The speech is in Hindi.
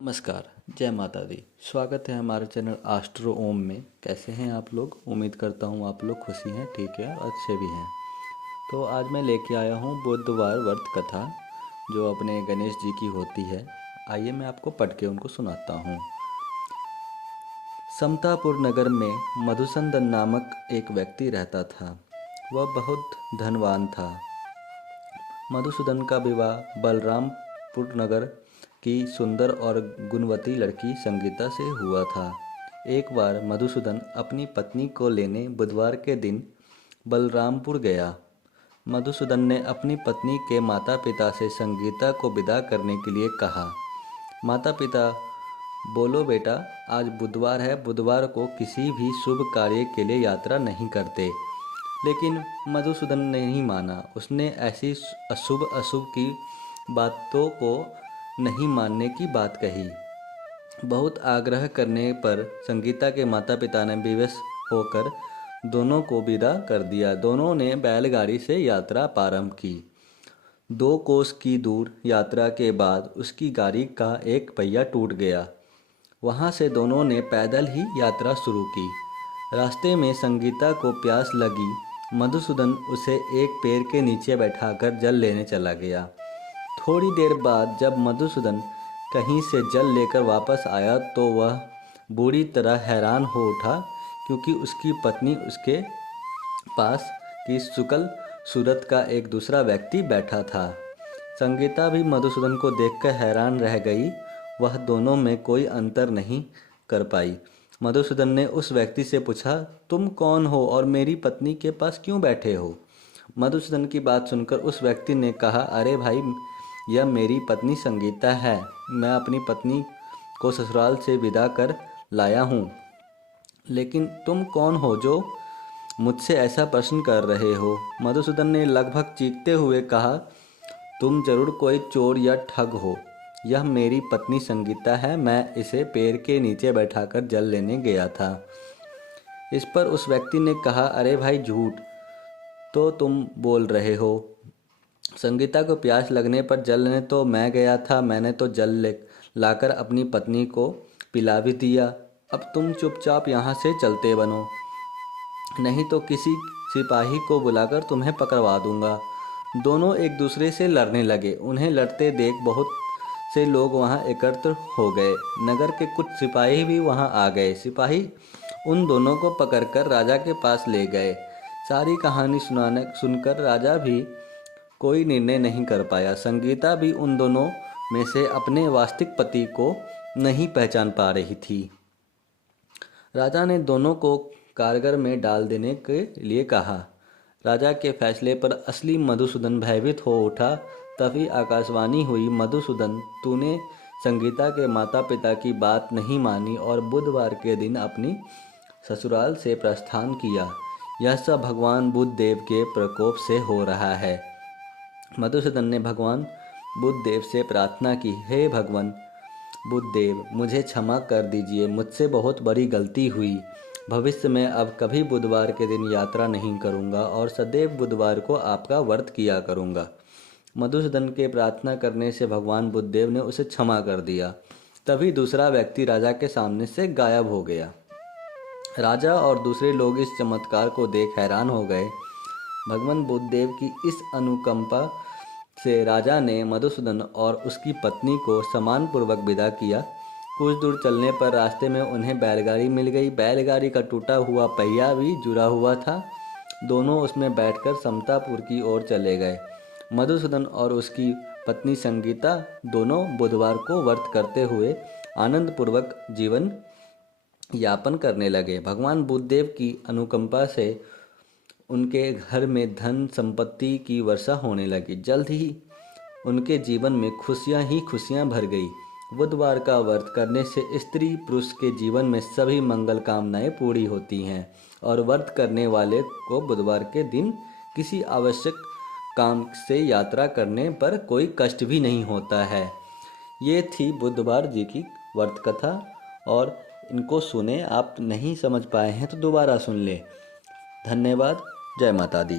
नमस्कार, जय माता दी। स्वागत है हमारे चैनल आस्ट्रो ओम में। कैसे हैं आप लोग? उम्मीद करता हूँ आप लोग खुशी हैं, ठीक है, अच्छे भी हैं। तो आज मैं लेके आया हूँ बुधवार व्रत कथा, जो अपने गणेश जी की होती है। आइए मैं आपको पढ़ के उनको सुनाता हूँ। समतापुर नगर में मधुसूदन नामक एक व्यक्ति रहता था। वह बहुत धनवान था। मधुसूदन का विवाह बलरामपुर नगर की सुंदर और गुणवती लड़की संगीता से हुआ था। एक बार मधुसूदन अपनी पत्नी को लेने बुधवार के दिन बलरामपुर गया। मधुसूदन ने अपनी पत्नी के माता पिता से संगीता को विदा करने के लिए कहा। माता पिता बोलो बेटा, आज बुधवार है, बुधवार को किसी भी शुभ कार्य के लिए यात्रा नहीं करते। लेकिन मधुसूदन ने नहीं माना। उसने ऐसी अशुभ की बातों को नहीं मानने की बात कही। बहुत आग्रह करने पर संगीता के माता पिता ने विवश होकर दोनों को विदा कर दिया। दोनों ने बैलगाड़ी से यात्रा प्रारंभ की। 2 कोस की दूर यात्रा के बाद उसकी गाड़ी का एक पहिया टूट गया। वहां से दोनों ने पैदल ही यात्रा शुरू की। रास्ते में संगीता को प्यास लगी। मधुसूदन उसे एक पेड़ के नीचे बैठाकर जल लेने चला गया। थोड़ी देर बाद जब मधुसूदन कहीं से जल लेकर वापस आया तो वह बुरी तरह हैरान हो उठा, क्योंकि उसकी पत्नी उसके पास की शुक्ल सूरत का एक दूसरा व्यक्ति बैठा था। संगीता भी मधुसूदन को देखकर हैरान रह गई। वह दोनों में कोई अंतर नहीं कर पाई। मधुसूदन ने उस व्यक्ति से पूछा, तुम कौन हो और मेरी पत्नी के पास क्यों बैठे हो? मधुसूदन की बात सुनकर उस व्यक्ति ने कहा, अरे भाई, यह मेरी पत्नी संगीता है। मैं अपनी पत्नी को ससुराल से विदा कर लाया हूँ। लेकिन तुम कौन हो जो मुझसे ऐसा प्रश्न कर रहे हो? मधुसूदन ने लगभग चीखते हुए कहा, तुम जरूर कोई चोर या ठग हो। यह मेरी पत्नी संगीता है। मैं इसे पेड़ के नीचे बैठाकर जल लेने गया था। इस पर उस व्यक्ति ने कहा, अरे भाई, झूठ तो तुम बोल रहे हो। संगीता को प्यास लगने पर जल लेने तो मैं गया था। मैंने तो जल लाकर अपनी पत्नी को पिला भी दिया। अब तुम चुपचाप यहाँ से चलते बनो, नहीं तो किसी सिपाही को बुलाकर तुम्हें पकड़वा दूंगा। दोनों एक दूसरे से लड़ने लगे। उन्हें लड़ते देख बहुत से लोग वहां एकत्र हो गए। नगर के कुछ सिपाही भी वहां आ गए। सिपाही उन दोनों को पकड़कर राजा के पास ले गए। सारी कहानी सुनकर राजा भी कोई निर्णय नहीं कर पाया। संगीता भी उन दोनों में से अपने वास्तविक पति को नहीं पहचान पा रही थी। राजा ने दोनों को कारागार में डाल देने के लिए कहा। राजा के फैसले पर असली मधुसूदन भयभीत हो उठा। तभी आकाशवाणी हुई, मधुसूदन, तूने संगीता के माता पिता की बात नहीं मानी और बुधवार के दिन अपनी ससुराल से प्रस्थान किया। यह सब भगवान बुद्धदेव के प्रकोप से हो रहा है। मधुसूदन ने भगवान बुद्धदेव से प्रार्थना की, हे भगवान बुद्धदेव, मुझे क्षमा कर दीजिए। मुझसे बहुत बड़ी गलती हुई। भविष्य में अब कभी बुधवार के दिन यात्रा नहीं करूंगा और सदैव बुधवार को आपका व्रत किया करूंगा। मधुसूदन के प्रार्थना करने से भगवान बुद्धदेव ने उसे क्षमा कर दिया। तभी दूसरा व्यक्ति राजा के सामने से गायब हो गया। राजा और दूसरे लोग इस चमत्कार को देख हैरान हो गए। भगवान बुद्धदेव की इस अनुकंपा से राजा ने मधुसूदन और उसकी पत्नी को सम्मानपूर्वक विदा किया। कुछ दूर चलने पर रास्ते में उन्हें बैलगाड़ी मिल गई। बैलगाड़ी का टूटा हुआ पहिया भी जुड़ा हुआ था। दोनों उसमें बैठकर समतापुर की ओर चले गए। मधुसूदन और उसकी पत्नी संगीता दोनों बुधवार को व्रत करते हुए आनंदपूर्वक जीवन यापन करने लगे। भगवान बुद्धदेव की अनुकंपा से उनके घर में धन संपत्ति की वर्षा होने लगी। जल्द ही उनके जीवन में खुशियां ही खुशियां भर गई। बुधवार का व्रत करने से स्त्री पुरुष के जीवन में सभी मंगल कामनाएं पूरी होती हैं और व्रत करने वाले को बुधवार के दिन किसी आवश्यक काम से यात्रा करने पर कोई कष्ट भी नहीं होता है। ये थी बुधवार जी की व्रत कथा और इनको सुने। आप नहीं समझ पाए हैं तो दोबारा सुन ले। धन्यवाद। जय माता दी।